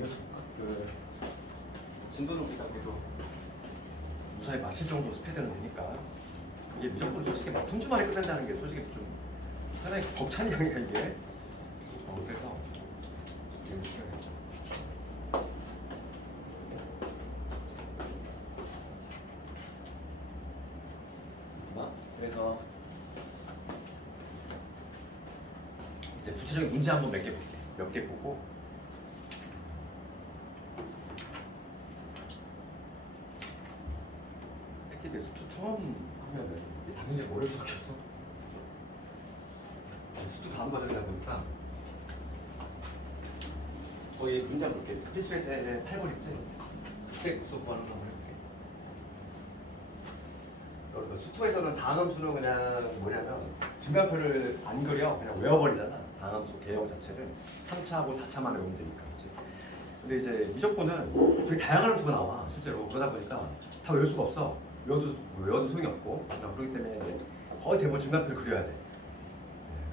이어서 볼까? 진도는 우리가 그래도 무사히 마칠 정도 스피드는 되니까 이게 무조건 솔직히 막 3주 만에 끝낸다는 게 솔직히 좀 상당히 벅찬 양이야 이게. 그래서 그래서 이제 구체적인 문제 한번 몇 개 볼게. 몇 개 보고 특히 내 수투 처음 하면은 당연히 모를 수밖에 없어. 수투 다음 과정이다 보니까 거의 문제 볼게. 필수 예제 8번 있지? 그때 국수 구하는 거 한번 해볼게. 그리고 수투에서는 다함수는 그냥 뭐냐면 증가표를 안 그려 그냥 외워버리잖아. 다함수 개형 자체를 3차하고 4차만 외우면 되니까. 그치? 근데 이제 미적분은 되게 다양한 함수가 나와 실제로. 그러다 보니까 다 외울 수가 없어. 외워도 소용이 없고. 그렇기 때문에 거의 대부분 증가표를 그려야 돼.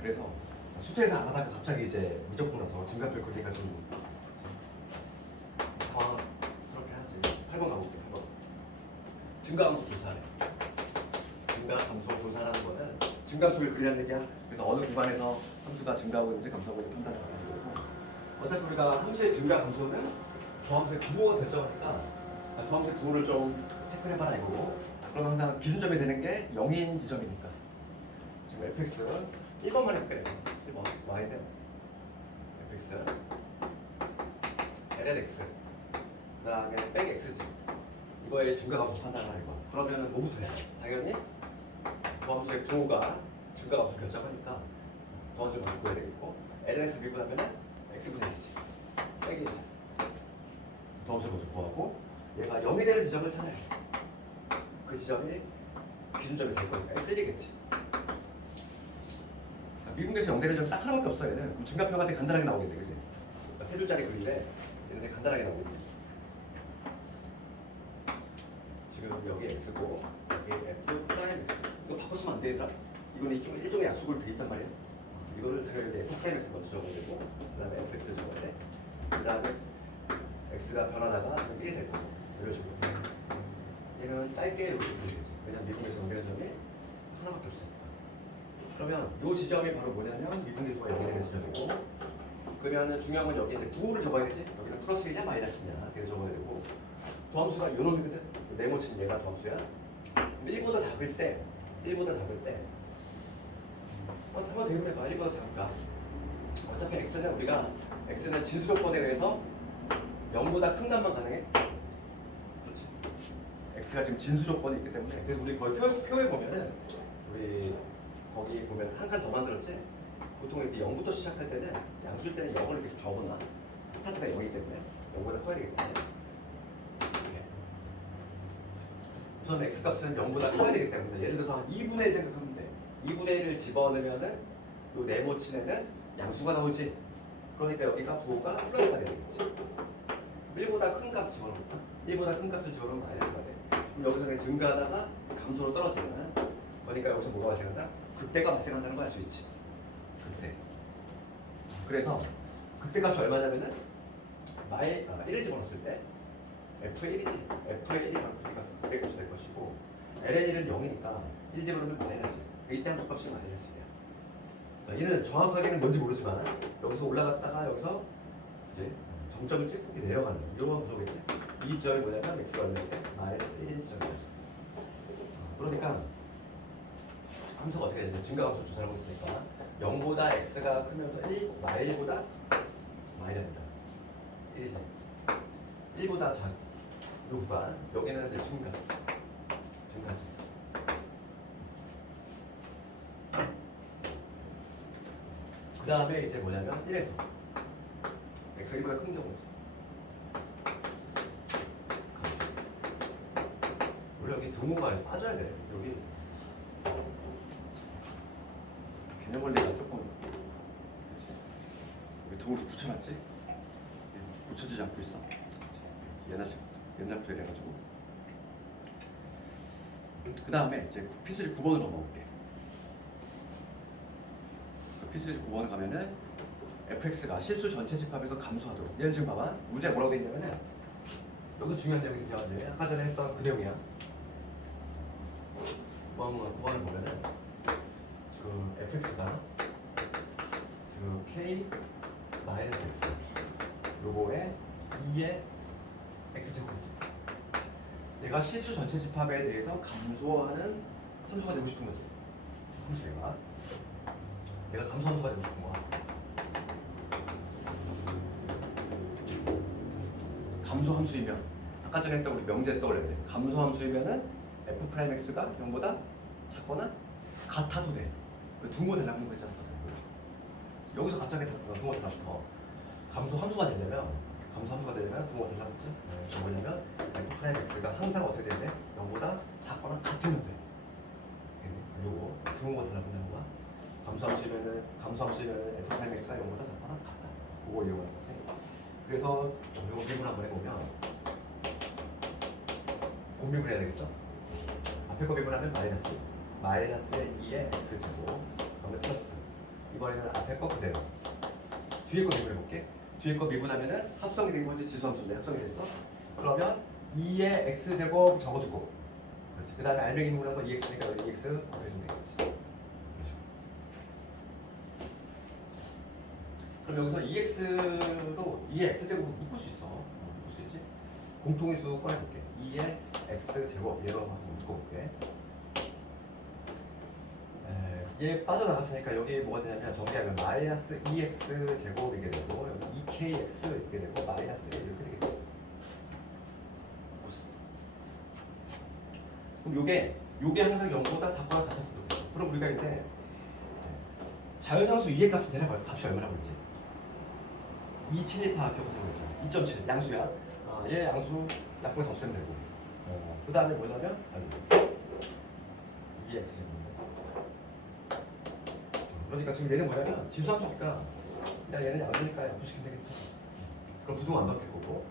그래서 수투에서 안 하다가 갑자기 이제 미적분이라서 증가표를 그리니까 좀 당황스럽게 하지. 8번 가볼게. 8번 증가함수 조사래. 증가함수 조사라는 거는 증가표를 그리라는 얘기야. 그래서 어느 구간에서 함수가 증가하고 있는지 감소하고 있는지 판단을 하는 거고, 어차피 우리가 함수의 증가 감소는 더함수의 부호가 결정하니까 더함수의 부호를 좀 체크를 해봐라 이거고, 그럼 항상 기준점이 되는 게 0인 지점이니까 지금 fx 1번만 해볼게요. 1번 y는 fx ln x 그 다음에 백 x지. 이거의 증가감소 판단을 하는 거. 그러면 뭐부터 해야 돼? 당연히 더함수의 부호가 증가감소 결정하니까 더함수를 먼저 구해야 되겠고, lnx 미분 하면 x분의 1이지 빼기지. 더함수를 먼저 구하고 얘가 0이 되는 지점을 찾아야 돼. 그 지점이 기준점이 될 거니까 x1이겠지. 미분계에서 0 되는 점 딱 하나밖에 없어. 얘는 그럼 증가표가 되게 간단하게 나오겠네, 그지? 그러니까 세 줄짜리 그림에 얘는 되게 간단하게 나오겠지. 지금 여기 x고 여기 f 프라임 x. 이거 바꿔 쓰면 안 되더라. 이거는 일종의 약속으로 돼 있단 말이야. 이거를 당연히 f 프라임 x 먼저 적어야 되고, 그 다음에 fx를 적어야 돼. 그 다음에 x가 변하다가 1이 될 거고, 이런 식으로. 얘는 짧게 이렇게 되지. 왜냐면 미분계에서 0 되는 점이 하나밖에 없으니까. 그러면 이 지점이 바로 뭐냐면 미분계수가 0이 되는 지점이고, 그러면 중요한 건 여기 이제 부호를 적어야 되지. 여기는 플러스냐 마이너스냐 그래서 적어야 되고, 더함수가 요 놈이거든. 네모친 얘가 더함수야. 근데 1보다 작을 때 한번 대입해봐. 1보다 작을까? 어차피 x는 우리가 x는 진수 조건에 의해서 0보다 큰 값만 가능해. 그렇지. x가 지금 진수 조건이 있기 때문에. 그래서 우리 거의 표에 보면은 우리 거기 보면 한 칸 더 만들었지? 보통 이렇게 0부터 시작할 때는 양수일 때는 0을 이렇게 적어놔. 스타트가 0이기 때문에 0보다 커야 되기 때문에. 이렇게. 우선 x 값은 0보다 커야 되기 때문에 예를 들어서 한 2분의 1 생각하면 돼. 2분의 1을 집어넣으면은 요 네모친에는 양수가 나오지. 그러니까 여기가 부호가 플러스가 되겠지. 1보다 큰 값 집어넣을까? 1보다 큰 값을 집어넣으면 마이너스가 돼. 그럼 여기서 그냥 증가하다가 감소로 떨어지면, 그러니까 여기서 뭐가 발생한다? 극대가 발생한다는 걸 알 수 있지. 극대. 그래서 극대값이 얼마냐면은 1을 집어넣었을 때 f의 1이지. f의 1이 바로 극대값이 될 것이고, ln 1은 0이니까 1 집어넣으면 마이너스. 이때 함수값이 마이너스야. 얘는 정확하게는 뭔지 모르지만 여기서 올라갔다가 여기서 이제 정점을 찍고 이렇게 내려가는 이런 함수겠지. 이 지점이 뭐냐면 x가 얼마일 때 마이너스 1인 지점이야. 그러니까 함수가 어떻게 되냐, 증가함수 조사하고 있으니까 0보다 x가 크면서 1보다 마이너스다 1이지. 1보다 작은 이 구간, 여기는 이제 증가지. 그 다음에 이제 뭐냐면 1에서 x가 1보다 큰 경우지. 원래 여기 등호가 빠져야 돼. 여기 개념 원리가 조금, 여기 등호를 붙여놨지? 붙여지지 않고 있어. 옛날부터 이래가지고. 그 다음에 이제 피수지 9번으로 넘어올게. 피수지 9번 가면은 fx가 실수 전체 집합에서 감소하도록. 얘는 지금 봐봐. 문제가 뭐라고 돼 있냐면은 여기서 중요한 내용이 중요한데 아까 전에 했던 그 내용이야. 9번을 보면은 지금 fx가 지금 k 마이너스 x 요거에 2의 x제곱이지. 얘가 실수 전체 집합에 대해서 감소하는 함수가 되고 싶은 거지. 함수가 얘가 감소 함수가 되고 싶은 거야. 감소 함수이면 아까 전에 했던 우리 명제 떠올려야 돼. 감소 함수이면은 f'x가 0보다 작거나 같아도 돼. 둥고 달라는 거 있잖아. 여기서 갑자기 둥고 달라붙어. 감소 함수가 되려면 둥고 달라붙지. 뭐냐면 f'x가 항상 어떻게 되냐? 0보다 작거나 같으면 돼. 요거 둥고 달라붙는 거야. 감소 함수이면은 f'x가 0보다 작거나 같다. 그거 이용하는 거지. 그래서 이거 미분 한번 해보면 곱미분 해야 되겠죠? 앞에 거 미분하면 마이너스의 2의 x제곱 그다음에 플러스 이번에는 앞에 거 그대로 뒤에 거 미분해볼게. 뒤에 거 미분하면은 합성이 된 거지. 지수함수인데 합성이 됐어. 그러면 2의 x제곱 적어두고 그렇지. 그 다음에 알맹이 미분한 거 2x니까 2x 더해주면 되겠지. 그럼 여기서 2x로 2의 x제곱을 묶을 수 있어. 묶을 수 있지. 공통인수 꺼내볼게. 2의 x제곱 얘로 한번 묶어볼게. 얘 빠져나갔으니까 여기 뭐가 되냐면 정리하면 마이너스 2x 제곱 이게 되고 여기 2kx 이렇게 되고 마이너스 1 이렇게 되겠죠. 그럼 요게 항상 0보다 작거나 같았으면 좋겠어. 그럼 우리가 이때 자연상수 2의 값을 내려봐요. 값이 얼마라고 했지? 2 친입하 기억하시는 거 있잖아. 2.7 양수야. 얘 양수 약분해서 없애면 되고. 그 다음에 뭐냐면 2x 그러니까 지금 얘는 뭐냐면 지수함수니까 일단 얘는 양수니까 양수시키면 되겠죠. 그럼 부동 안 바뀔 거고.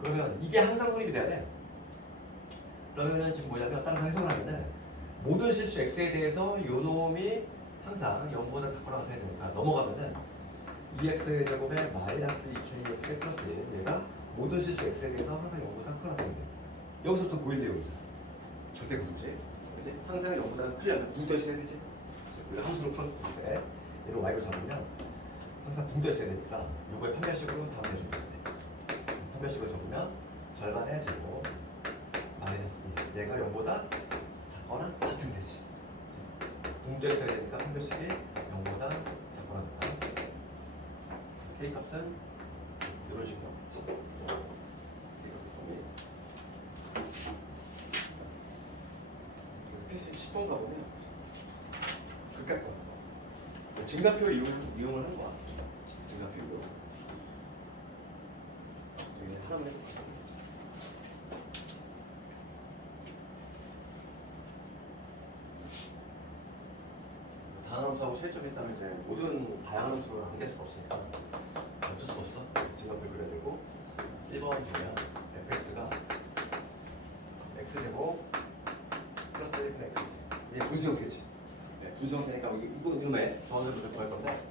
그러면 이게 항상 성립이 돼야 돼. 그러면은 지금 뭐냐면 따라서 해석을 하면은 모든 실수 x에 대해서 요 놈이 항상 0보다 작거나 같아야 되니까 넘어가면은 2x 제곱에 마이너스 2kx 플러스 1 얘가 모든 실수 x에 대해서 항상 0보다 크거나 같아야 돼. 여기서부터 고일 내용이잖아. 절대 그렇지. 그렇지? 항상 0보다 크려면 붕떠 있어야 되지. 우리가 함수로 풀었을 때 얘로 y로 잡으면 항상 붕떠 있어야 되니까 요거에 판별식으로 답을 해주면 돼. 판별식을 적으면 절반의 제곱 마이너스 2 얘가 0보다 작거나 같은 되지. 붕떠 있어야 되니까 판별식이 0보다 작거나 같다. k 값은 이런 식으로 나오겠지. k 값은 필수 10번 가보면 그까이 거. 증가표 이용을 하는 거야. 증가표 이용. 여기 하나만 해볼까? 다양한 함수하고 차이점이 있다면 이제 모든 다양한 함수를 안될 수가 없으니까 어쩔 수 없어. 증가표 그려야 되고 1번 보면 fx가 x제곱 플러스 1분의 x지. 이게 분수 형태지. 분수 형태니까 이놈에 더하기를 구할 건데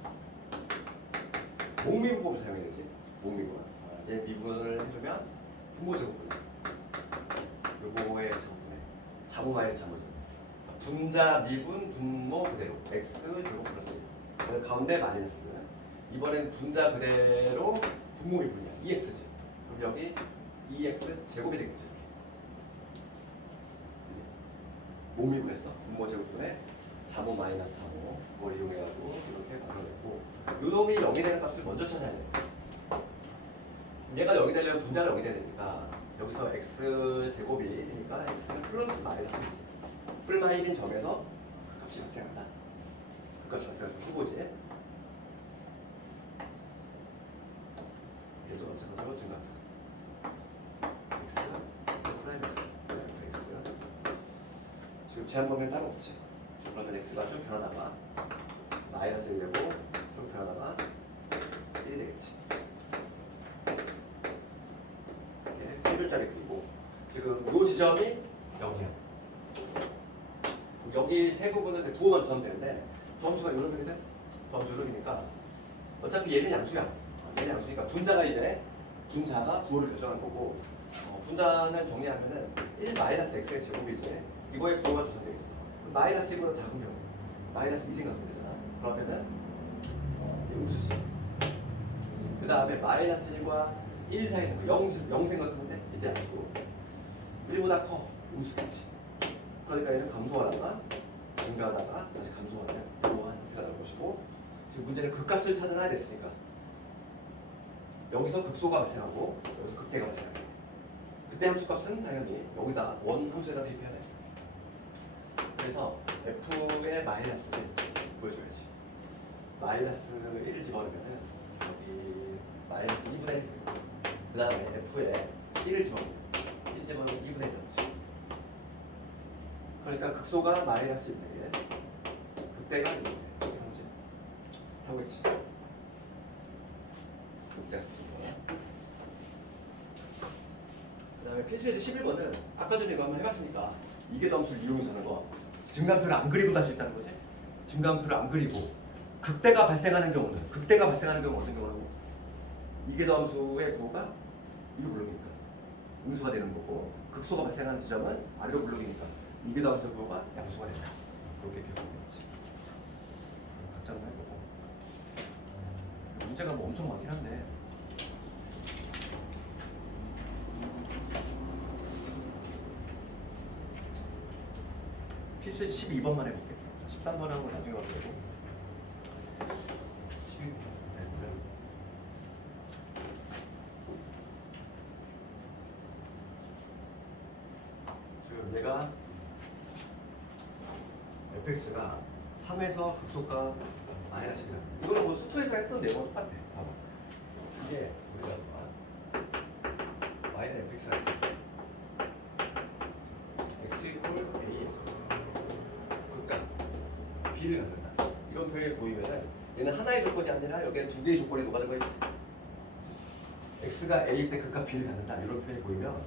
목미분법을 사용해야 되지. 목미분. 얘 미분을 해주면 분모제곱분이야. 요거의 제곱분에 자모 마이너스 자모제곱. 분자 미분 분모 그대로 x 제곱 플러스 1. 가운데 마이너스. 이번엔 분자 그대로 분모 미분이야. 2x지. 그럼 여기 2x 제곱이 되겠지. 목미분했어. 분모 제곱분에 자모 마이너스 자모 그걸 이용해가지고 이렇게 만들어냈고 요 놈이 0이 되는 값을 먼저 찾아야 돼. 얘가 0이 되려면 분자가 0이 되니까 여기서 x 제곱이 되니까 x는 플러스 마이너스지. 뿔마 1인 점에서 그 값이 발생한다. 그 값이 발생해서 후보지. 얘도 마찬가지로 증가. x 프라임 x 지금 제한 범위는 따로 없지. 그러면 x가 쭉 변하다가 마이너스 1 되고 쭉 변하다가 1이 되겠지. 이게 세 줄짜리 그리고 지금 이 지점이 0이야. 여기 세 부분은 부호만 주면 되는데 점수가 요런 놈이거든. 점수 요런이니까 어차피 얘는 양수야. 얘는 양수니까 분자가 이제 분자가 부호를 결정한 거고 분자는 정리하면은 1 마이너스 x의 제곱이지. 이거의 부호가 조성되어 있어. 마이너스 1보다 작은 경우 마이너스 2 생각하면 되잖아. 그러면은 음수지. 그 다음에 마이너스 1과 1 사이에 있는 거 0 생각하면 돼. 이때 양수. 1보다 커. 음수겠지. 그러니까 얘는 감소하다가 증가하다가 다시 감소하는 이러한 형태가 나올 것이고, 지금 문제는 극값을 찾아놔야 됐으니까 여기서 극소가 발생하고 여기서 극대가 발생해요. 그때 함수값은 당연히 여기다 원 함수에다 대입해야 돼. 그래서 f의 마이너스를 구해줘야지. 마이너스 1을 집어넣으면은 여기 마이너스 2분의 1. 그 다음에 f에 1을 집어넣으면 1 집어넣으면 2분의 1이었지. 그러니까 극소가 마이너스 1분의 1, 극대가 2분의 1. 이렇게 하면 타고 있지. 극대. 그 다음에 필수예제 11번은 아까 전에 이거 한번 해봤으니까 이계도함수를 이용해서 하는 거, 증간표를 안 그리고 할 수 있다는 거지. 증간표를 안 그리고 극대가 발생하는 경우는 어떤 경우라고? 이계도함수의 부호가 위로 블록이니까 음수가 되는 거고, 극소가 발생하는 지점은 아래로 블록이니까 이계도함수의 부호가 양수가 된다. 그렇게 기억하면 되지. 각자 한번 해보고. 문제가 뭐 엄청 많긴 한데 필수의 12번만 해볼게. 13번 하는 건 나중에 와도 되고. 12번. 네, 그래. 지금 얘가 fx가 3에서 극소가 마이너스 1이야. 이거는 뭐 수투에서 했던 내용과 똑같아. 봐봐. 이게 우리가 y는 fx가 있어. x 이퀄 a에서 극값 b를 갖는다. 이런 표현이 보이면은 얘는 하나의 조건이 아니라 여기에 두 개의 조건이 녹아들고 있지. x가 a일 때 극값 b를 갖는다. 이런 표현이 보이면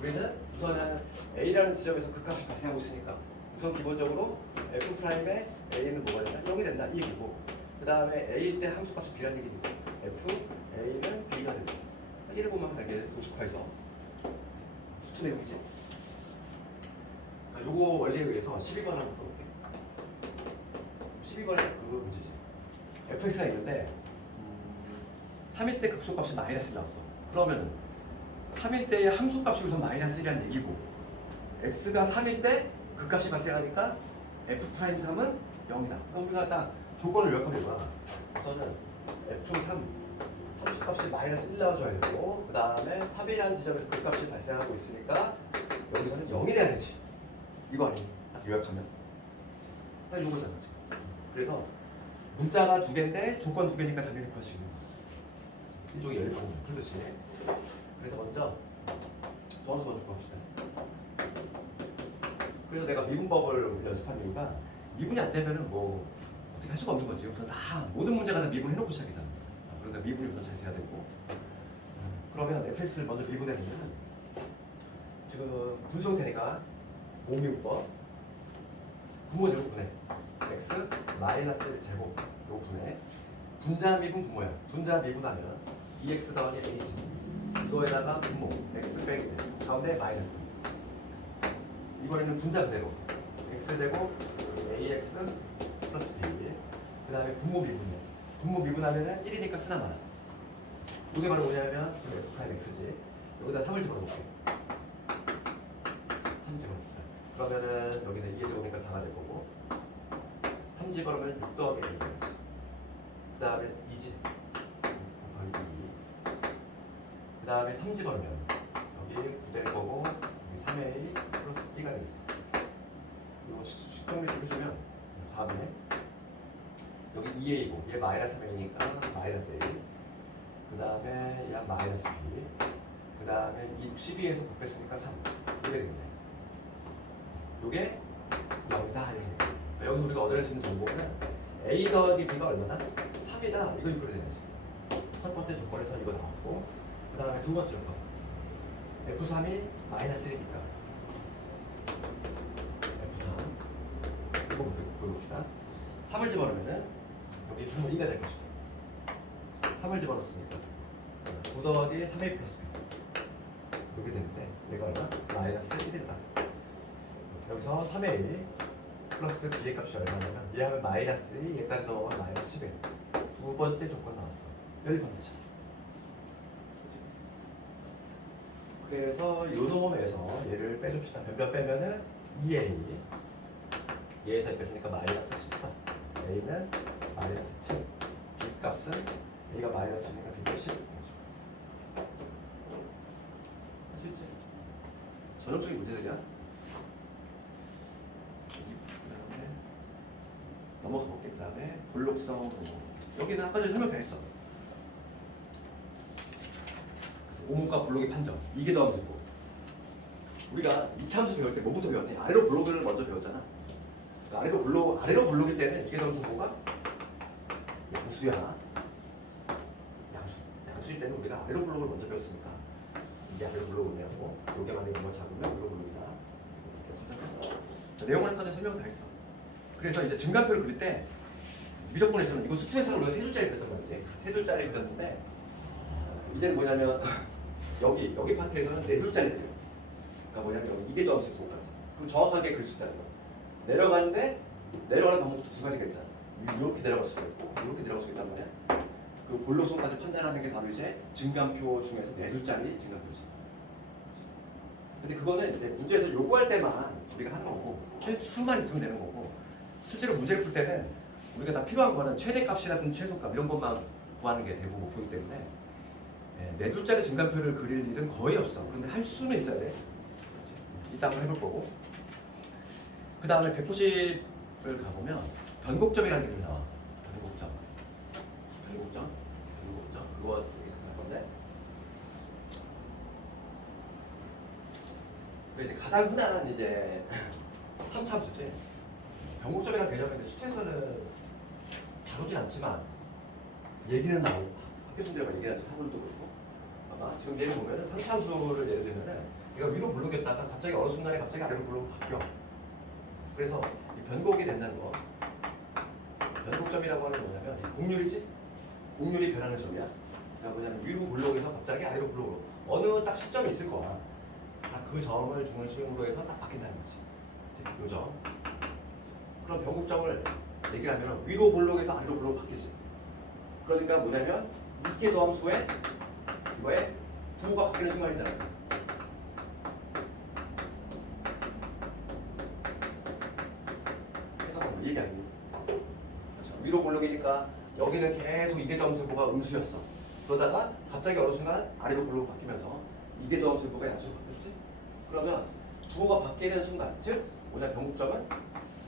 우리는 우선은 a라는 지점에서 극값이 발생하고 있으니까 우선 기본적으로 f'의 a는 뭐가 된다? 0이 된다. 이 얘기고, 그 다음에 a일 때 함수값이 b라는 얘기니까 f a는 b가 된다. 이를 보면 항상 이게 도식화해서 수투 내용이지. 그러니까 요거 원리에 의해서 12번 한번 풀어볼게. 12번에 그거 문제지. fx가 있는데 3일 때 극소값이 마이너스 1 나왔어. 그러면 3일 때의 함수값이 우선 마이너스 1이라는 얘기고, x가 3일 때 극값이 발생하니까 f'3은 0이다. 그럼 우리가 딱 조건을 몇 번 해봐. 우선은 f3 함수값이 마이너스 1 나와줘야 되고, 그 다음에 3이라는 지점에서 극값이 발생하고 있으니까 여기서는 0이 돼야 되지. 이거 아니니? 딱 요약하면 딱 요거잖아. 그래서 문자가 두 개인데 조건 두 개니까 당연히 구할 수 있는 거지. 이쪽이 열리고 그렇지. 그래서 먼저 도함수 먼저 구합시다. 그래서 내가 미분법을 연습한 이유가 미분이 안 되면은 뭐 어떻게 할 수가 없는 거지. 우선 다 모든 문제가 다 미분 해놓고 시작이잖아. 그러니까 미분이 우선 잘 돼야 되고. 그러면 fx를 먼저 미분해보면 지금 분수형태니까 공미분법 분모 제곱 분해 x 마이너스 제곱 요 분해 분자 미분 분모야. 분자 미분하면 2x 더하기 a지. 이거에다가 분모 x 빼기 가운데 마이너스. 이번에는 분자 그대로 x제곱 ax 플러스 b. 그 다음에 분모 미분이야. 분모 미분하면은 1이니까 쓰나 마나. 이게 바로 뭐냐면 f'x지. 여기다 3을 집어넣을게. 3 집어넣을게. 그러면은 여기는 2의 제곱이니까 4가 될 거고, 3 집어넣으면 6 더하기 2가 되지. 그 다음에 2지 곱하기 2. 그 다음에 3 집어넣으면 여기 9 될 거고, 여기 3a 플러스 b가 되겠어. 이거 측정을 좀 해주면 4분의 여기 2a이고 얘 마이너스 3a니까 마이너스 a. 그 다음에 약 마이너스 b. 그 다음에 12에서 9 뺐으니까 3. 이게 되겠네. 요게 0이다. 이렇게. 여기서 우리가 얻어낼 수 있는 정보는 a 더하기 b가 얼마다? 3이다. 이거 이끌어야 되지. 첫 번째 조건에서 이거 나왔고, 그 다음에 두 번째 조건 f3이 마이너스 1이니까 f3 이거 보여봅시다. 3을 집어넣으면은 여기 분모 2가 될 것이고, 3을 집어넣었으니까 9 더하기 3a 플러스 b 이렇게 되는데 얘가 얼마? 마이너스 1이다. 여기서 3a 플러스 b의 값이 얼마냐면 얘 하면 마이너스 2, 얘까지 넣으면 마이너스 11. 두 번째 조건 나왔어. 1번째. 그래서 요 놈에서 얘를 빼줍시다. 변변 빼면은 2a. 얘에서 뺐으니까 마이너스 14. a는 마이너스 7. b 값은 a가 마이너스니까 b가 10. 할 수 있지? 전형적인 문제들이야. 그다음에 넘어가 볼게. 그다음에 볼록성. 여기는 아까 전에 설명 다 했어. 오목과 볼록의 판정. 이게 더 함수고. 우리가 이차함수 배울 때 뭐부터 배웠니? 아래로 볼록을 먼저 배웠잖아. 그러니까 아래로 볼록일 때는 이게 더 함수가 양수야. 양수일 때는 우리가 아래로 볼록을 먼저 배웠으니까 이게 아래로 볼록이냐고. 요게 만약에 이거 잡으면 아래로 볼록이다. 내용을 아까 전에 설명을 다 했어. 그래서 이제 증가표를 그릴 때 미적분에서는 이거 수투에서는 우리가 세 줄짜리 그렸단 말이지. 세 줄짜리 그렸는데 이제는 뭐냐면 여기 파트에서는 네 줄짜리 그려요. 그러니까 뭐냐면 여기 이게 더함수 부호까지. 그럼 정확하게 그릴 수 있다는 거야. 내려가는 방법도 두 가지가 있잖아. 이렇게 내려갈 수가 있고 이렇게 내려갈 수가 있단 말이야. 그 볼록성까지 판단하는 게 바로 이제 증감표 중에서 네 줄짜리 증감표지. 근데 그거는 이제 문제에서 요구할 때만 우리가 하는 거고 할 수만 있으면 되는 거고 실제로 문제를 풀 때는 우리가 다 필요한 거는 최대값이라든지 최소값 이런 것만 구하는 게 대부분 목표이기 때문에 네 줄짜리 증감표를 그릴 일은 거의 없어. 그런데 할 수는 있어야 돼. 이따 한번 해볼 거고. 그 다음에 190을 가보면 변곡점이라는 게 나와. 변곡점. 그거 되게 잘할 건데. 이제 가장 흔한 이제 3차함수지. 변곡점이라는 개념은 수트에서는 다루진 않지만 얘기는 나오고 학교 선생님과 얘기하는 학원도 그렇고 아마 지금 예를 보면은 3차함수를 예를 들면은 얘가 위로 블록했다가 갑자기 어느 순간에 갑자기 아래로 블록으로 바뀌어. 그래서 이 변곡이 된다는 거. 변곡점이라고 하는 게 뭐냐면 이 곡률이지? 곡률이 변하는 점이야. 그러니까 뭐냐면 위로 블록에서 갑자기 아래로 블록으로 어느 딱 시점이 있을 거야. 딱 그 점을 중심으로 해서 딱 바뀐다는 거지. 요 점. 그럼 변곡점을 얘기를 하면 위로 블록에서 아래로 블록 바뀌지. 그러니까 뭐냐면 이게 더함수에 이거에 부호가 바뀌는 순간이잖아요. 해석하면 얘기 아니에요. 그렇죠. 위로 블록이니까 여기는 계속 이게 더함수가 음수였어. 그러다가 갑자기 어느 순간 아래로 블록으로 바뀌면서 이게 더함수가 양수로 바뀌었지. 그러면 부호가 바뀌는 순간, 즉 뭐냐 변곡점은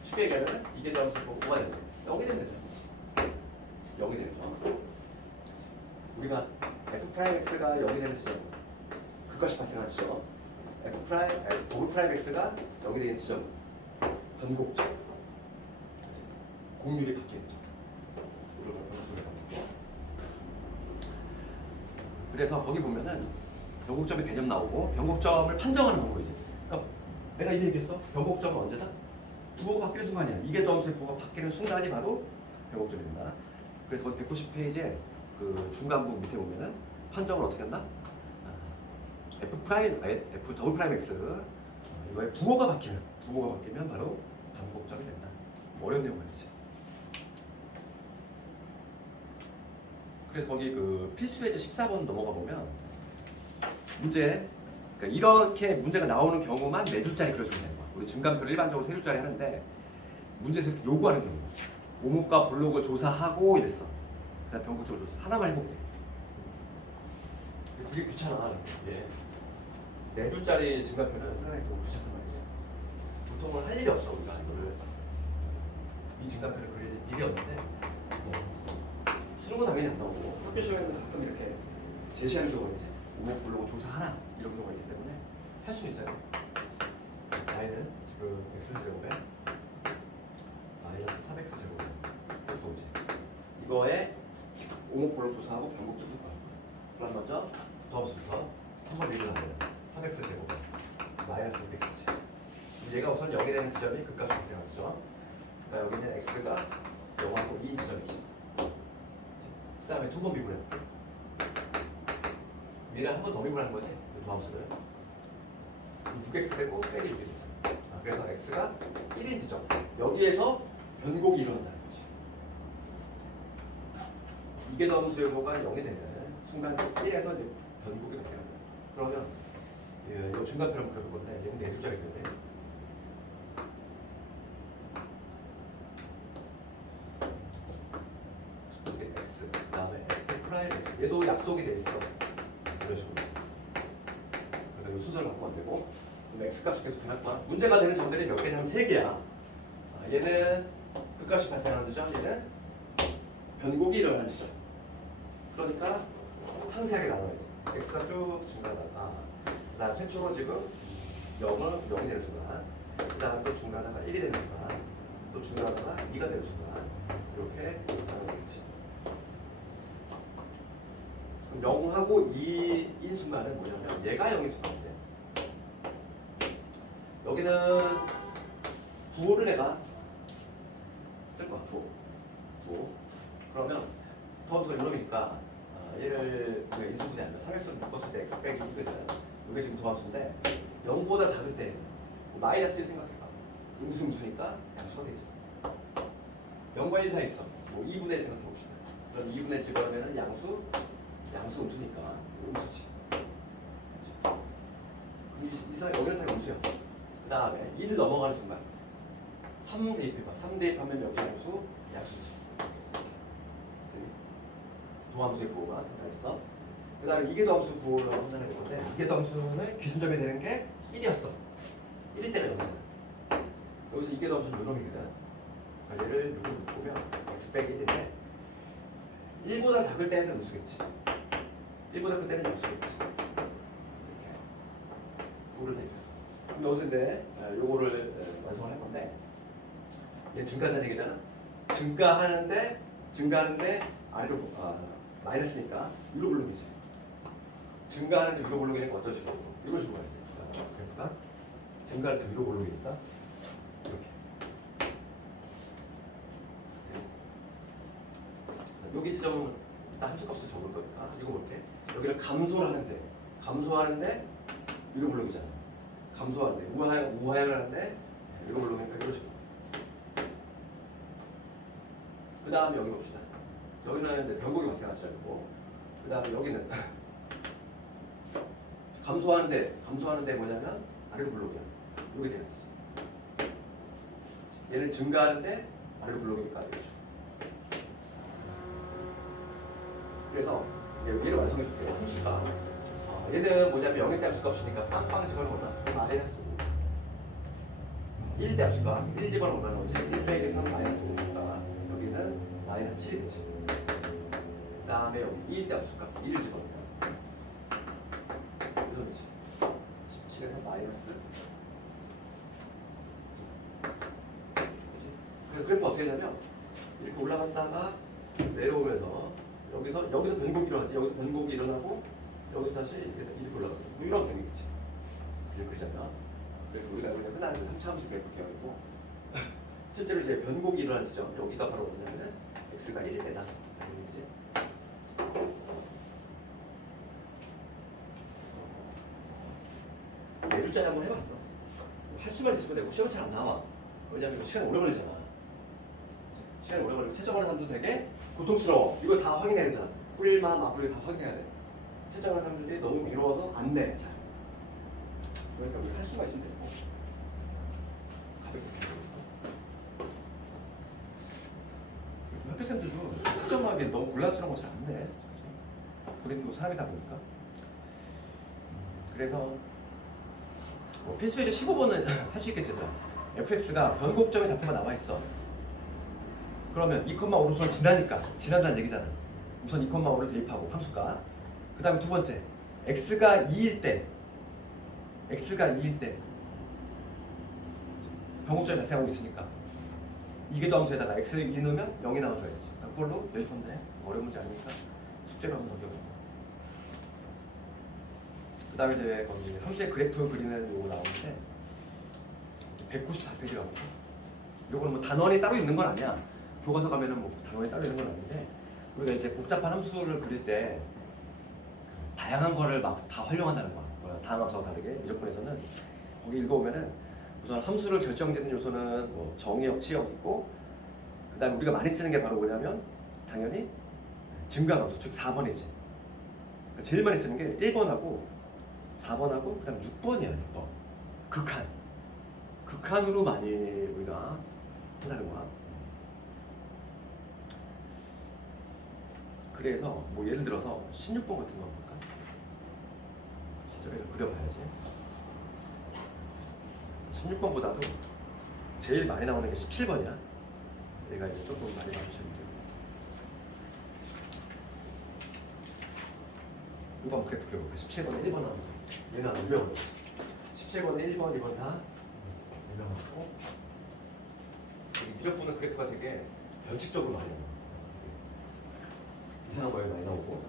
쉽게 얘기하면 이게 더함수가 뭐가 되는 거야? 여기 되는 거죠. 여기 되는 거. 우리가 f'x가 여기 되는 지점, 그것이 발생한 지점. f'x가 여기 되는 지점, 변곡점. 곡률이 바뀌는 점. 그래서 거기 보면은 변곡점의 개념 나오고 변곡점을 판정하는 방법이지. 그러니까 내가 이미 얘기했어. 변곡점은 언제다? 부호가 바뀌는 순간이야. 이게 더함수의 부호가 바뀌는 순간이 바로 변곡점이 된다. 그래서 거기 190페이지에 그 중간부 밑에 보면은 판정을 어떻게 한다? f 더블 프라임 x 이거의 부호가 바뀌면 바로 변곡점이 된다. 어려운 내용 아니지. 그래서 거기 그 필수 예제 14번 넘어가 보면 문제, 그러니까 이렇게 문제가 나오는 경우만 네 줄짜리 그려주면 되는 거야. 우리 증감표를 일반적으로 세 줄짜리 하는데 문제에서 요구하는 경우 오목과 볼록을 조사하고 이랬어. 그냥 변곡점을 조사 하나만 해볼게. 그게 귀찮아. 예. 네 줄짜리 증감표는 상당히 좀 귀찮단 말이지. 보통은 할 일이 없어 우리가 이거를 이 증감표를 그릴 일이 없는데 수능은 당연히 안 나오고 학교 시험에는 가끔 이렇게 제시하는 경우가 있지. 오목 볼록을 조사하라 이런 경우가 있기 때문에 할 수 있어요. y는 지금 x제곱에 마이너스 3x 제곱에 플러스 5지. 이거에 오목 볼록 조사하고 변곡점도 구할 거야. 그럼 먼저 더함수부터 한번 읽으라고요. 3x 제곱에 마이너스 6x지. 얘가 우선 0이 되는 지점이 극값이 발생하죠. 그러니까 여기는 x가 0하고 2 지점이지. 그 다음에 두 번 미분해볼게. 얘를 한 번 더 미분하는 거지. 도함수를. 6x 되고 빼기 6이 되죠. 그래서 x가 1인 지점. 여기에서 변곡이 일어난다는 거지. 이게 도함수 요거가 0이 되는 순간 1에서 변곡이 발생한다. 그러면 이 중간표를 그려볼 건데 얘는 네 줄짜리 건데 x 그다음에 프라임 x 얘도 약속이 돼 있어. 이런 식으로. 그러니까 이 순서를 바꾸면 안 되고 그럼 x 값이 계속 변할 거야. 문제가 되는 점들이 몇 개냐면 3개야. 얘는 극값이 발생하는 지점, 얘는 변곡이 일어나는 지점. 그러니까 상세하게 나눠야지. x가 쭉 중간하다가 그다음 최초로 지금 0은 0이 되는 순간 그다음 또 중간하다가 1이 되는 순간 또 중간하다가 2가 되는 순간 이렇게 나눠야겠지. 그럼 0하고 2인 순간은 뭐냐면 얘가 0인 순간이지. 여기는 부호를 내가 쓸 거야. 부호. 그러면 도함수가 이놈이니까 얘를 인수분해하면 3x를 묶었을 때 x 빼기 2거든. 이게 지금 도함수인데 0보다 작을 때 마이너스 1 생각해봐. 음수니까 양수가 되지. 0과 1 사이 있어. 뭐 2분의 1 생각해봅시다. 그럼 2분의 1 집어넣으면 양수 음수니까 음수지. 그럼 이 사이 여기는 다 음수야. 그 다음에 1을 넘어가는 순간 3 대입해봐. 3 대입하면 여기 양수지. 도함수의 부호가 나타났어. 그 다음에 이계도함수 부호를 확인할 건데 이계도함수는 기준점이 되는 게 1이었어. 1일 때가 0이잖아. 여기서 이계도함수는 요놈이거든. 얘를 6을 묶으면 x 빼기 1인데 1보다 작을 때는 음수겠지. 1보다 큰 때는 양수겠지. 이렇게 부호를 대입했어. 그럼 여기서 근데 요거를 완성을 할 건데 얘 증가하는 얘기잖아. 증가하는데 아래로 마이너스니까 위로 블록이지. 증가하는데 위로 블록이니까 어떤 식으로? 이런 식으로 가야지. 그래프가 증가하는데 위로 블록이니까 이렇게. 여기 지점은 일단 함수값을 적을 거니까 이거 볼게. 여기를 감소하는데 위로 블록이잖아. 감소하는데 우하향을 하는데 위로 블록이니까 이런 식으로. 그 다음에 여기 봅시다. 여기는 하는데 변곡이 발생하지 않고 그 다음에 여기는 감소하는데 뭐냐면 아래로 블록이야. 이게 돼야지. 얘는 증가하는데 아래로 블록이니까 이렇게. 그래서 얘를 완성해줄게. 함수가 얘는 뭐냐면 0일 때 함수가 없으니까 빵빵 집어넣어라. 마이너스 1일 때 함수가 1 집어넣으면 이제 1 빼기 3 마이너스 5니까 여기는 마이너스 7이 되지. 그 다음에 여기 2일 때 함수가 1을 집어넣으면 이거지. 17에서 마이너스. 그래서 그래프 어떻게 되냐면 이렇게 올라갔다가 내려오면서 여기서 변곡이 일어나지. 여기서 변곡이 일어나고 여기서 다시 이렇게 올라가고 뭐 이런 변이겠지. 이렇게 그리자면 그래서 우리가 그냥 흔한 3차 함수 그래프 계열이고 실제로 이제 변곡이 일어난 지점 여기가 바로 뭐냐면 x가 1일 때다. 이제 네 줄짜리 한번 해봤어. 할 수만 있으면 되고 시험 잘 안 나와. 왜냐면 시간 오래 걸리잖아. 시간이 오래 걸리면 채점하는 사람도 되게 고통스러워. 이거 다 확인해야 되잖아. 뿌릴만 맞불리 다 확인해야 돼. 채점하는 사람들이 너무 괴로워서 안 돼. 잘. 그러니까 우리 할 수가 있으면 되고 가볍게 요즘 학교생들도 채점하기 너무 곤란스러운 거 잘 안 돼. 우리도 사람이다 보니까. 그래서 필수 이제 15번은 할 수 있겠지. fx가 변곡점에 잡혀만 남아 있어. 그러면 2,5를 지난다는 얘기잖아. 우선 2,5를 대입하고 함수가. 그 다음에 두 번째 x가 2일 때 변곡점이 발생하고 있으니까 이게 또 함수에다가 x 2 넣으면 0이 나와줘야지. 그걸로 낼 건데 어려운 문제 아니니까 숙제로 한번 넘겨보고. 그 다음에 이제 거기 함수의 그래프 그리는 요거 나오는데 194페이지라고. 요거는 뭐 단원이 따로 있는 건 아니야. 교과서 가면은 뭐 단원이 따로 있는 건 아닌데 우리가 이제 복잡한 함수를 그릴 때 다양한 거를 막 다 활용한다는 거야. 다음 함수와 다르게 미적분에서는 거기 읽어보면은 우선 함수를 결정짓는 요소는 뭐 정의역, 치역 있고 그다음에 우리가 많이 쓰는 게 바로 뭐냐면 당연히 증가함수 즉 4번이지. 그러니까 제일 많이 쓰는 게 1번하고 4번하고 그다음에 6번이야. 6번. 극한. 극한으로 많이 우리가 한다는 거야. 그래서 뭐 예를 들어서 16번 같은 거 한번 볼까? 실제로 그려봐야지. 16번보다도 제일 많이 나오는 게 17번이야. 내가 이제 조금 많이 봐주시면 돼요. 이거 한번 그래프 그려볼게. 17번에 1번 하면 얘는 유명하고 17번에 1번, 2번 다 유명하고 미적분은 그래프가 되게 변칙적으로 많이 나와. 이상한 모양이 많이 나오고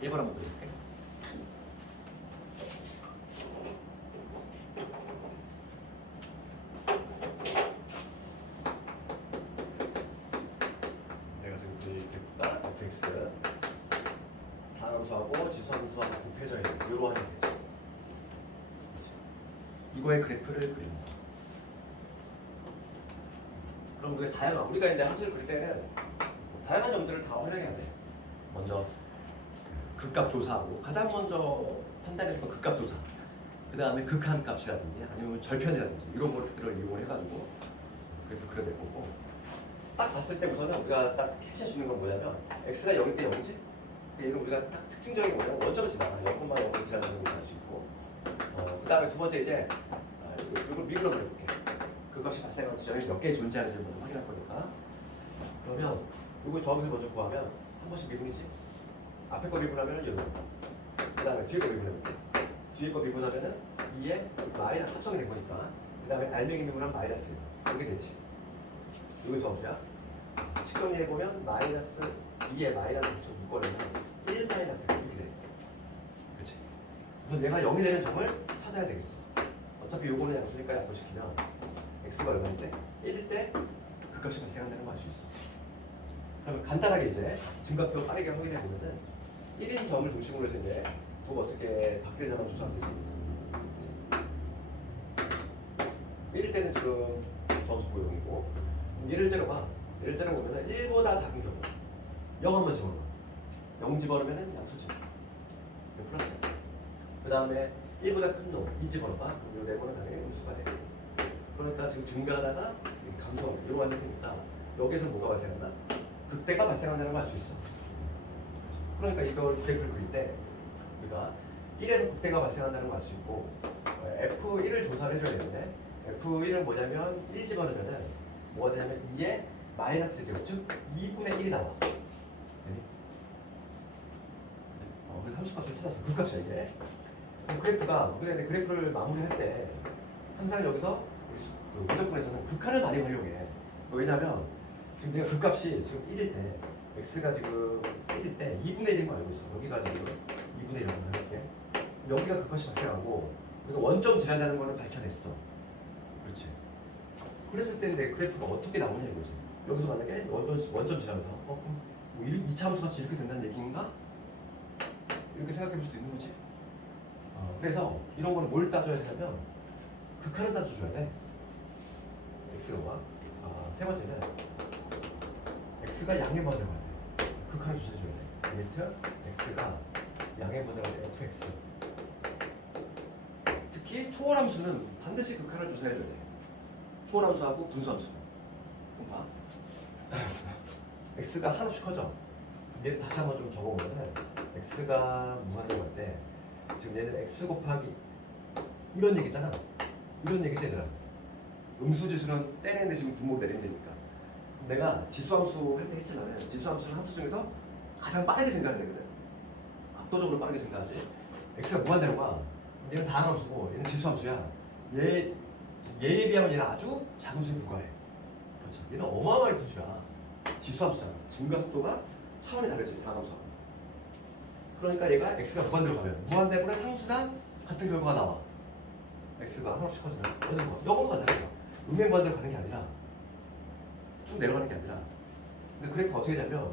1번 한번 그려볼게. 내가 지금 그 그래프가 fx 다함수하고 지수함수하고 곱해져야 돼. 이러한 되지. 이거의 그래프를 그립니다. 그럼 우리가 이제 함수를 그릴 때는 다양한 점들을 다 활용해야 돼. 먼저 극값 조사하고 가장 먼저 판단해줄 건 극값 조사. 그 다음에 극한값이라든지 아니면 절편이라든지 이런 것들을 이용해가지고 그래프 그려낼 거고. 딱 봤을 때 우선은 우리가 딱 캐치해 주는 건 뭐냐면 x가 0일 때 0이지. 이건 우리가 딱 특징적인 게 뭐냐면 원점을 지나가 0,0을 지나가는 걸 알 수 있고. 그 다음에 두 번째 이제 이걸 미분으로 그려볼게. 그것이 발생하는 지점이 몇 개 존재하는지 먼저 확인할 거니까. 그러면 이거 더함수를 먼저 구하면 한 번씩 미분이지. 앞에 거 미분하면 0. 그 다음에 뒤에 거 미분해볼게. 뒤에 거 미분하면은 2에 마이너스 합성이 된 거니까. 그 다음에 알맹이 미분하면 마이너스 1. 이게 되지. 이거 더함수야. 식정리해 보면 마이너스 2에 마이너스 9 묶어내면 1 마이너스 이렇게 돼. 그렇지. 우선 얘가 0이 되는 점을 찾아야 되겠어. 어차피 요거는 양수니까 약분시키면 x가 얼마인데 1일 때 그 값이 발생한다는 걸 알 수 있어. 그러면 간단하게 이제 증가표 빠르게 확인해 보면은 1인 점을 중심으로 해서 이제 또 어떻게 바뀌는지만 조사하면 되지. 1일 때는 지금 더함수 고용이고 예를 들어봐. 예를 들어 보면은 1보다 작은 경우 0 한번 집어넣어. 0 집어넣으면은 양수지. 플러스. 그 다음에 1보다 큰 놈 2 집어넣어봐. 그럼 이 네모는 당연히 음수가 돼. 그러니까 지금 증가하다가 감소하고 이러한 상태니까 여기서 뭐가 발생한다? 극대가 발생한다는 걸 알 수 있어. 그러니까 이걸 그래프를 그릴 때 우리가 1에서 극대가 발생한다는 걸 알 수 있고 F1을 조사를 해줘야 되는데 F1은 뭐냐면 1 집어넣으면은 뭐가 되냐면 2에 마이너스 1, 즉 2분의 1이 나와. 그래서 30값을 찾았어. 극값이야 이게. 그래프가 우리가 그래프를 마무리할 때 항상 여기서 우리 미적분에서는 극한을 많이 활용해. 왜냐면 지금 내가 극값이 지금 1일 때 x가 지금 1일 때 2분의 1인 거 알고 있어. 여기가 지금 2분의 1이라고 해볼게. 여기가 극값이 발생하고 우리가 원점 지나다는 거는 밝혀냈어. 그렇지. 그랬을 때 내 그래프가 어떻게 나오냐 이거지. 여기서 만약에 원점 지나면서 뭐 2차 함수같이 이렇게 된다는 얘기인가? 이렇게 생각해 볼 수도 있는 거지. 그래서 이런 거는 뭘 따져야 되냐면 극한을 따져줘야 돼. x가 세 번째는 x가 양의 번호가 돼. 극한을 조사해줘야 돼. 리미트 x가 양의 번호가 돼. fx. 특히 초월함수는 반드시 극한을 조사해줘야 돼. 초월함수하고 분수함수. 그럼 봐. x가 한없이 커져. 얘 다시 한번 좀 적어보면은 x가 무한대로 갈 때 지금 얘는 x 곱하기 이런 얘기잖아. 이런 얘기지 얘들아. 음수지수는 떼내는 대신 분모 내리면 되니까. 내가 지수함수 할 때 했지만 지수함수는 함수 중에서 가장 빠르게 증가하는 애거든. 압도적으로 빠르게 증가하지. x가 무한대로 가. 얘는 다항함수고 얘는 지수함수야. 얘에 비하면 얘는 아주 작은 수에 불과해. 그렇죠. 얘는 어마어마하게 큰 수야. 지수함수잖아. 증가 속도가 차원이 다르지 다항함수하고. 그러니까 얘가 x가 무한대로 가면 무한대분의 상수나 같은 결과가 나와. x가 한없이 커지면 어디로 가? 역으로 간다는 거야. 음행 무한대로 가는 게 아니라 쭉 내려가는 게 아니라. 근데 그래프 어떻게 되냐면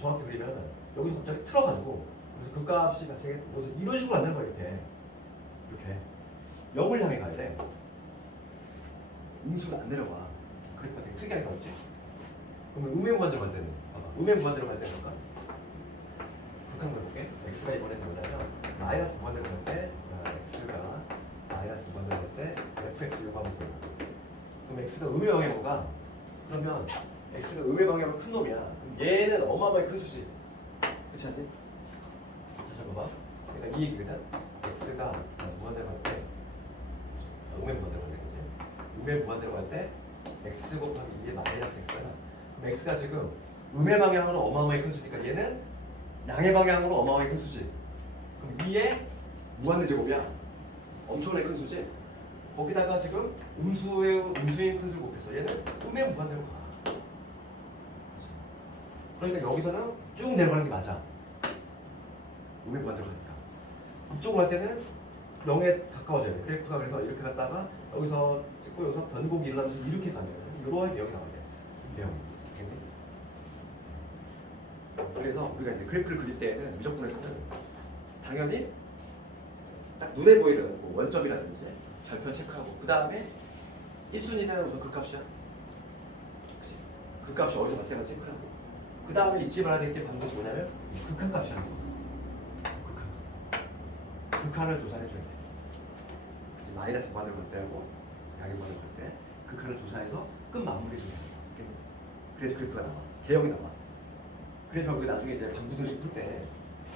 정확히 그리면 여기서 갑자기 틀어가지고 그래서 그 값이 발생해 이런 식으로 안 되는 거야 이렇게. 이렇게 0을 향해 가야 돼. 음수가 안 내려가. 그래프가 되게 특이하게 나왔지? 그러면 음의 무한대로 갈 때는 봐봐. 음의 무한대로 갈 때는 뭘까? 극한 거 해볼게. x가 이번에는 뭐냐면 마이너스 무한대로 갈 때 x가 마이너스 무한대로 갈 때 fx 요가 붙어. 그럼 x가 음의 방향으로 가. 그러면 x가 음의 방향으로 큰 놈이야. 그럼 얘는 어마어마하게 큰 수지. 그렇지 않니? 다시 한번 봐. 그러니까 이 얘기거든. x가 무한대로 갈 때 음의 무한대로 갈 때 그지? 음의 무한대로 갈 때 x 곱하기 2의 마이너스 x잖아. 그럼 x가 지금 음의 방향으로 어마어마하게 큰 수니까 얘는 양의 방향으로 어마어마하게 큰 수지. 그럼 2의 무한대 제곱이야. 엄청나게 큰 수지. 거기다가 지금 음수인 큰 수를 곱해서 얘는 음의 무한대로 가. 그러니까 여기서는 쭉 내려가는 게 맞아. 음의 무한대로 가니까. 이쪽으로 갈 때는 0에 가까워져요. 그래프가 그래서 이렇게 갔다가 여기서 찍고 여기서 변곡이 일어나면서 이렇게 가면 이러한 내용이 나와야 돼. 내용. 그래서 우리가 이제 그래프를 그릴 때에는 미적분에서는 당연히 딱 눈에 보이는 뭐 원점이라든지 절편 체크하고 그 다음에 1순위는 우선 극값이야. 그치? 극값이 어디서 발생할지 체크하고 그 다음에 잊지 말아야 될 게 반드시 뭐냐면 극한값이라는 거. 극한을 조사해줘야 돼. 마이너스 무한을 볼 때하고 양의 무한을 볼 때 극한을 조사해서 끝 마무리해줘야 돼. 그래서 그래프가 나와. 개형이 나와. 그래서 우리가 나중에 이제 반부등식 풀 때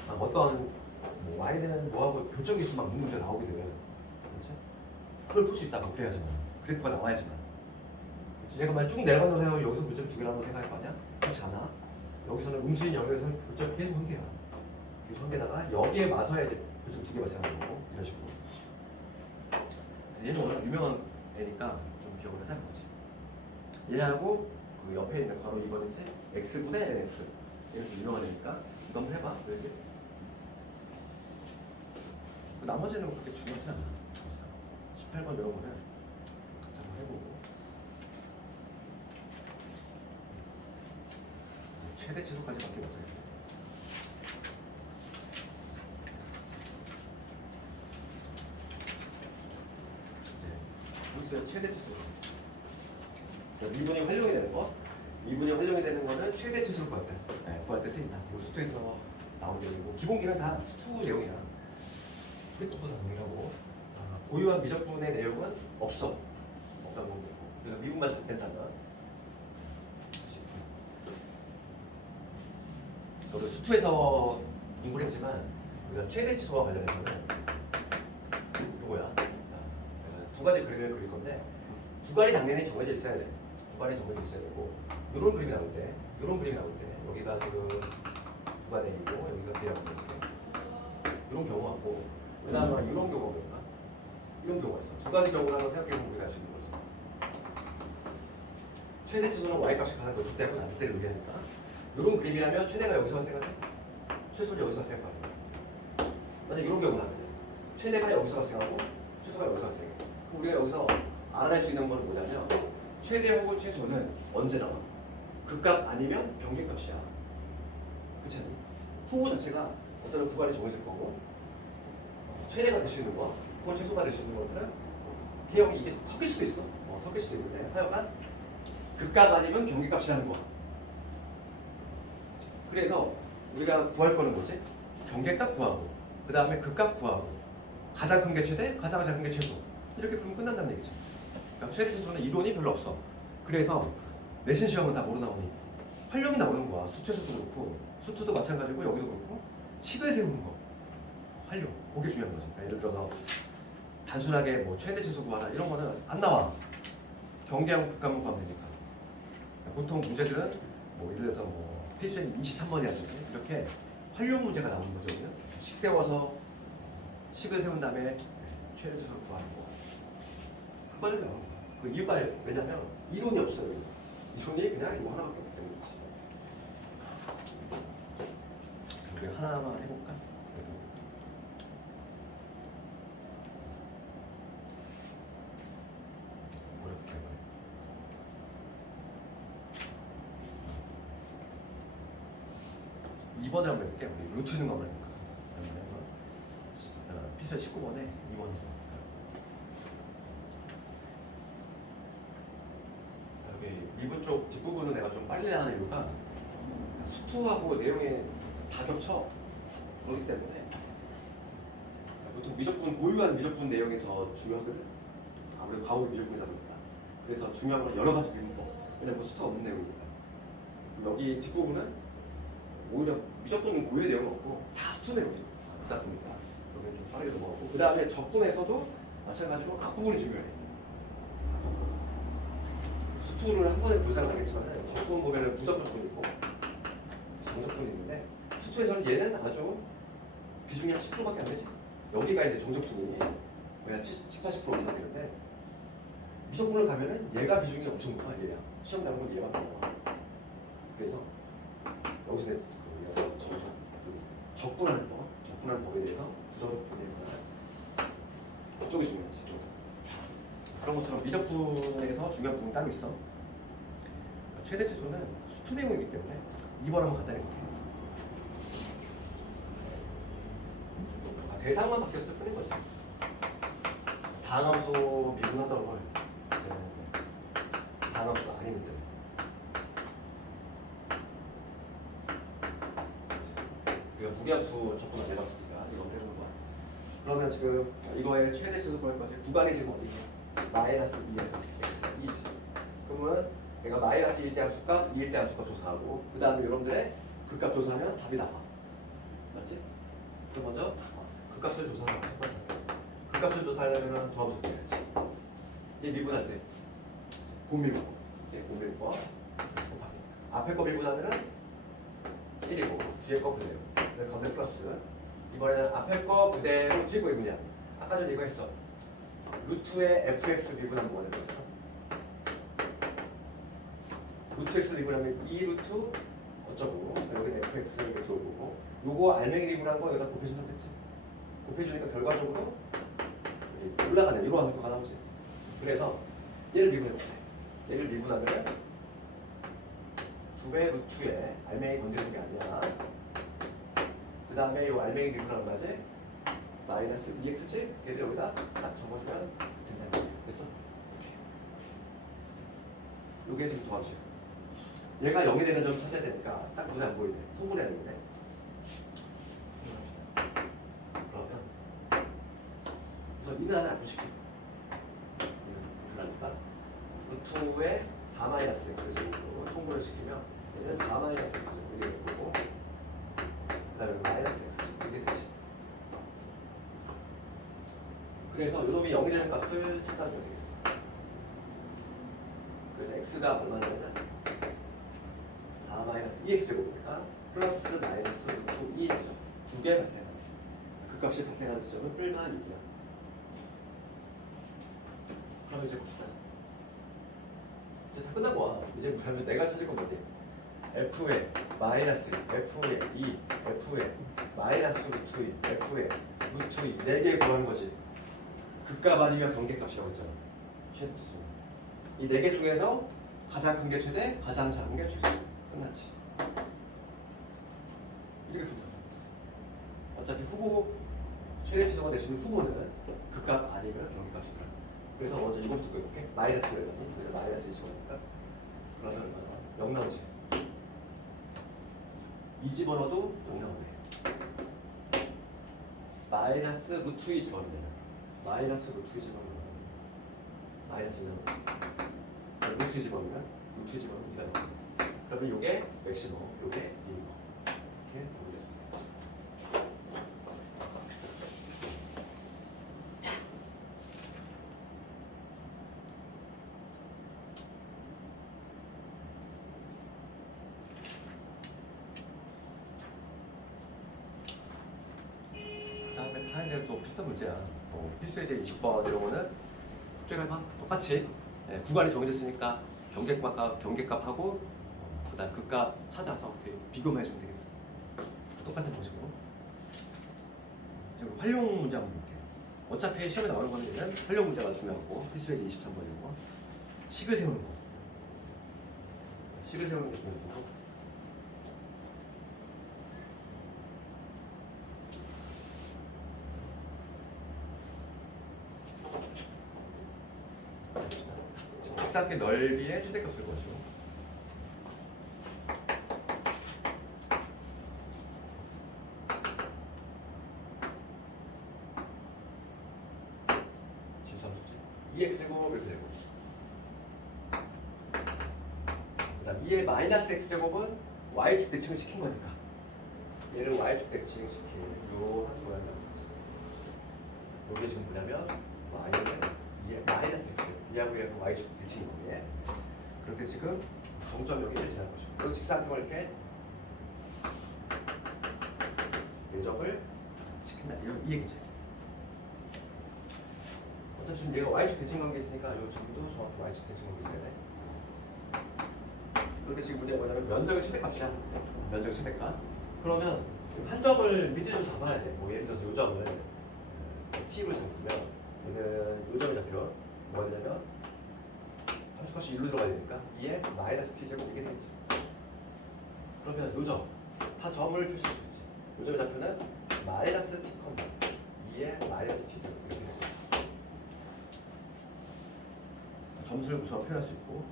어떤 뭐 y는 뭐하고 교점기수 막 문제 나오게 돼요. 그렇죠? 그걸 풀 수 있다고 그래야지만 그래프가 나와야지만. 그렇지? 얘가 만약 쭉 내려간다고 생각하면 여기서 교점 두 개라고 생각할 거 아니야? 그렇지 않아. 여기서는 음수인 영역에서 교점 계속 한 개야. 계속 한 개다가 여기에 맞서야 이제 교점 두 개 발생하는 거고 이런 식으로. 얘는 워낙 유명한 애니까 좀 기억을 하자는 거지. 얘하고 그 옆에 있는 괄호 2번인지 x분의 nx 얘는 좀 유명한 애니까 이거 한번 해봐. 왜 이렇게? 나머지는 그렇게 중요하지 않아. 18번 이런 거는 한번 해보고 최대 최소까지밖에 못해. 이제 최대 최소. 미분이 활용이 되는 거. 미분이 활용이 되는 거는 최대 최소를 구할 때, 구할 때 쓰인다. 이 수투에서 나온 내용이고 기본기는 다 수투 내용이야. 프리토도 동일하고 고유한 미적분의 내용은 없어. 없다고 보고. 그래서 미분만 잘 된다면. 저도 수투에서 공부를 했지만 우리가 최대 치수와 관련해서는 이거야. 두 가지 그림을 그릴 건데 구간이 당연히 정해져 있어야 돼. 구간이 정해져 있어야 되고 이런 그림이 나올 때, 이런 그림이 나올 때 여기가 지금 구간에 있고 여기가 대하고 이렇게 이런 경우가 있고 그 다음에 이런 경우가 뭔가 이런 경우가 있어. 두 가지 경우라고 생각해보면 우리가 알 수 있는 거지. 최대 치수는 y값이 가장 높을 때하고 낮을 때를 의미하니까 이런 그림이라면 최대가 여기서 발생하죠. 최소는 여기서 발생할 거 아니야. 만약 이런 경우라면 최대가 여기서 발생하고 최소가 여기서 발생해. 그럼 우리가 여기서 알아낼 수 있는 건 뭐냐면 최대 혹은 최소는 언제 나와? 극값 아니면 변계값이야. 그렇지 않니? 후보 자체가 어떤 구간이 정해질 거고 최대가 될 수 있는 거 혹은 최소가 될 수 있는 것들은 개형이 이게 섞일 수도 있어. 섞일 수도 있는데 하여간 극값 아니면 변계값이라는 거. 그래서 우리가 구할 거는 뭐지? 변계값 구하고 그 다음에 극값 구하고 가장 큰 게 최대, 가장 작은 게 최소 이렇게 풀면 끝난다는 얘기죠. 그러니까 최대 최소는 이론이 별로 없어. 그래서 내신 시험은 다 뭐로 나오니? 활용이 나오는 거야. 수최수도 그렇고 수투도 마찬가지고 여기도 그렇고 식을 세우는 거 활용 그게 중요한 거죠. 그러니까 예를 들어서 단순하게 뭐 최대 최소 구하라 이런 거는 안 나와. 경계하고 극값만 구하면 되니까. 그러니까 보통 문제들은 뭐 예를 들어서 뭐 필수는 23번이라든지 이렇게 활용 문제가 나오는 거죠. 식 세워서 식을 세운 다음에 최대 최소를 구하는 거. 그거는요. 그 이유가 왜냐면 이론이 없어요. 이론이 그냥 이거 하나밖에 없기 때문이지. 우리 하나만 해볼까? 어렵게 해봐요. 2번을 한번 해볼게요. 우리 루트는 한번 해볼까? 필수의 19번에 2번이죠. 여기 미분 쪽 뒷부분은 내가 좀 빨리 하는 이유가 수투하고 내용이 다 겹쳐. 그렇기 때문에 보통 미적분, 고유한 미적분 내용이 더 중요하거든. 아무래도 과거 미적분이다 보니까. 그래서 중요한 건 여러 가지 비문법. 왜냐면 수투가 없는 내용이니까. 여기 뒷부분은 오히려 미적분 고유의 내용은 없고 다 수투 내용이 있다 보니까 여기는 좀 빠르게 넘어가고, 그 다음에 적분에서도 마찬가지로 앞부분이 중요해. 수투를 한 번에 보지 않겠지만 적분 보면은 부적분이 있고 정적분이 있는데, 수투에서는 얘는 아주 비중이 한 10%밖에 안 되지. 여기가 이제 정적분이 거의 한 70, 80% 이상 되는데, 미적분을 가면은 얘가 비중이 엄청 높아. 얘야. 시험 나온 건 얘밖에 안 나와. 그래서 여기서 적분하는 거, 적분하는 법에 대해서 부정적분에 대해서 그쪽이 중요하지. 그런 것처럼 미적분에서 중요한 부분이 따로 있어. 그러니까 최대 최소는 수투 내용이기 때문에 2번 한번 간단히 볼게요. 대상만 바뀌었을 뿐인 거지. 다항함수 미분하던 걸 이제 다항함수가 아닌 것들. 우리가 무리함수 적분 안 해봤으니까 이건 해보는 거야. 그러면 지금 이거의 최대 최소 구할 거지. 구간이 지금 어디냐? 마이너스 2에서 x가 2지. 그러면 내가 마이너스 1대 함수값, 2일 대 함수값 조사하고, 그 다음에 여러분들의 극값 조사하면 답이 나와. 맞지? 그럼 먼저 극값을 조사하는 첫 번째. 극값을 조사하려면 도함수 구해야지. 이게 미분할 때 곱미분, 이제 곱미분 곱하기. 앞에 거 미분하면은 1이고 뒤에 거 그대로. 그래서 건대 플러스. 이번에는 앞에 거 그대로 뒤에 거 미분이야. 아까 전에 이거 했어. 루트의 fx 미분하면 뭐가 되는 거였어? 루트 x 미분하면 2루트 어쩌고, 여기는 fx 이렇게 들어오고, 요거 알맹이 미분한 거 여기다 곱해준다고 했지. 곱해주니까 결과적으로 올라가네. 이러한 효과가 나오지. 그래서 얘를 미분해볼게. 얘를 미분하면 2배 루트에 알맹이 건드리는 게 아니야. 그 다음에 이 알맹이 미분하는 거지. 마이너스 2x지? 얘를 여기다 딱 적어주면 된다는 거야. 됐어? 이게 지금 도와주죠. 얘가 0이 되는 점을 찾아야 되니까 딱 눈에 안 보이네. 통분해야 되겠네. 그러면 우선 이는 하나 안 보실게요. 이는 불편하니까 루트에 4-x 통분을 시키면 얘는 4-x 이게 될 거고, 그 다음에 마이너스 x 이게 되지. 그래서 이놈이 0이 되는 값을 찾아줘야 되겠어. 그래서 x가 얼마냐면 4-2x 제곱이니까 플러스 마이너스 루트 2죠. 두 개 발생합니다. 그 값이 발생하는 지점은 뿔만 6이야. 그럼 이제 봅시다. 이제 다 끝난 거야. 이제 뭐냐면 내가 찾을 건 뭐지? f의 마이너스 2, f의 2, f의 마이너스 루트 2, f의 루트 2 4개 구하는 거지. 극값 아니면 변계값이라고 했잖아. 최소. 이 4개 중에서 가장 큰 게 최대, 가장 작은 게 최소. 끝났지. 이렇게 풀자. 어차피 후보 최대 최소가 되시는 후보는 극값 아니면 변계값이더라. 그래서 먼저 이것부터 구해볼게. 마이너스 얼마니? 그래서 마이너스 20원이니까 그러면 얼마나? 0 나오지. 이 집어넣어도 0 나오네. 마이너스 루트 2 집어넣으면 마이너스 루트 2 집어넣으면 마이너스 2 나오네. 루트 2 집어넣으면 루트 2 집어넣으면 2가 나오네. 그러면 요게 맥시멈, 요게 미니멈. 이렇게 돌려주면 다음에 다른 데는 또 비슷한 문제야. 필수예제 20번 이런 거는 숙제를 해봐. 똑같이 구간이 정해졌으니까 경계값하고 그다음 극값 찾아서 비교만 해주면 되겠어. 똑같은 방식으로. 지금 활용 문제 한번 볼게요. 어차피 시험에 나오는 거는 얘는 활용 문제가 중요하고, 필수예제 23번인 거. 식을 세우는 거. 식을 세우는 게 중요하고. 직사각형 넓이의 최대값을 구하죠. 지수함수지. 2x제곱 이렇게 되고. 그다음 2의 마이너스 x제곱은 y축 대칭을 시킨 거니까 얘를 y축 대칭 시킨 요 함수 모양이 나오겠지. 요게 지금 뭐냐면 y는 2의 마이너스 x제곱 이하고 얘하고 y축 대칭인 거예요. 그렇게 지금 정점 여기를 지날 거죠. 그리고 직사각형을 이렇게 내접을 시킨다. 이 얘기죠. 어차피 지금 얘가 y축 대칭 관계 있으니까 요 점도 정확히 y축 대칭 관계 있어야 돼. 그런데 지금 문제가 뭐냐면 면적의 최대값이야. 면적의 최대값. 그러면 한 점을 미지로 잡아야 돼. 뭐 예를 들어서 요 점을 t로 잡으면 얘는 요 점이 잡혀. 뭐가 되냐면 함수값이 1로 들어가야 되니까 2에 마이너스 t제곱 이게 되겠지. 그러면 요 점, 다 점을 표시해주겠지. 요 점의 좌표는 마이너스 t, 2에 마이너스 t제곱 이렇게 되고 점수를 무서워 표현할 수 있고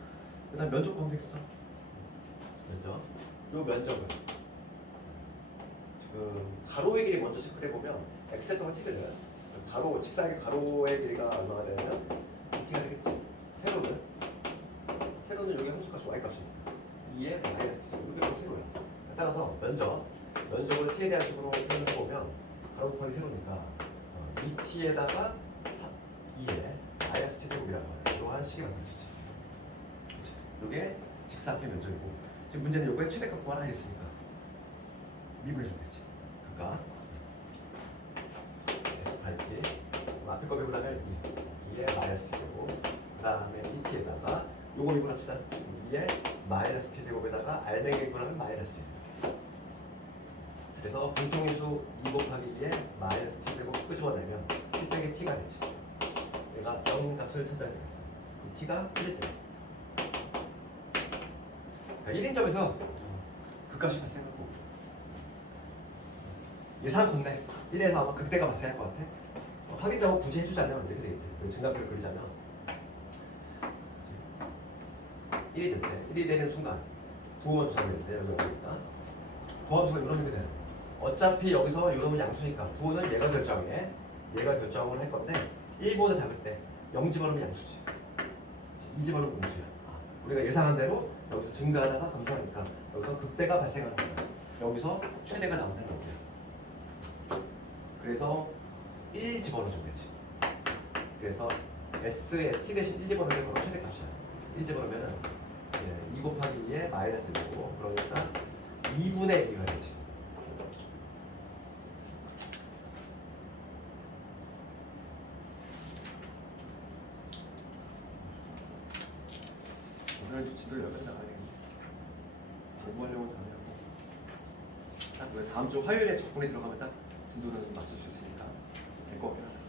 그 다음 면적 구하면 되겠어. 면적. 요 면적은 지금 가로의 길이 먼저 체크해 보면 x제곱가 t거든. 가로 직사각의 가로의 길이가 얼마가 되냐면 t가 되겠지. 세로는 여기 함수값이 y 값이니까 2에 마이너스 t 이게 바로 세로야. 따라서 면적을 t에 대한 식으로 표현해 보면 가로 곱하기 세로니까 2t에다가 2에 마이너스 t 제곱이라고 하는 이러한 식이 만들어지지. 이게 직사각형 면적이고 지금 문제는 요거의 최대값 구하라 했으니까 미분해주면 되지. 그러니까 s 프라임 t 앞에 거 미분하면 2에 마이너스 t 제곱 그 다음에 2t에다가 요거 미분합시다. 2에 마이너스 t 제곱에다가 알맹이 미분하면 마이너스 1. 그래서 공통인수 2 곱하기 2에 마이너스 t 제곱 끄집어내면 t 빼기 t가 되지. 얘가 0인 값을 찾아야 되겠어. 그럼 t가 1일 때. 그러니까 1인점에서 극값이 발생하고 예상 곱네. 1에서 아마 극대가 발생할 것 같아. 확인자고 굳이 해주자면 이렇게 되겠지. 증가표를 그리자면 1이 될 때, 1이 되는 순간 부호함수가 되는데 여기 오니까 부호함수가 이러면 되는. 어차피 여기서 요놈은 양수니까 부호는 얘가 결정해. 얘가 결정을 할 건데 1보다 작을 때 0 집어넣으면 양수지. 2 집어넣으면 음수야. 우리가 예상한 대로 여기서 증가하다가 감소하니까 여기서 극대가 발생하는 거야. 여기서 최대가 나온다는 거야. 그래서 1 집어넣어주면 되지. 그래서 S에 T 대신 1 집어넣으면 바로 최대값이야. 1 집어넣으면 2 곱하기 2에 마이너스 1이고 그러니까 2분의 2가 되지. 오늘은 진도를 여기까지 나가야 되겠네. 공부하려고 다 하려고. 딱 다음 주 화요일에 적분이 들어가면 딱 진도는 맞출 수 있으니까 될 것 같긴 하다.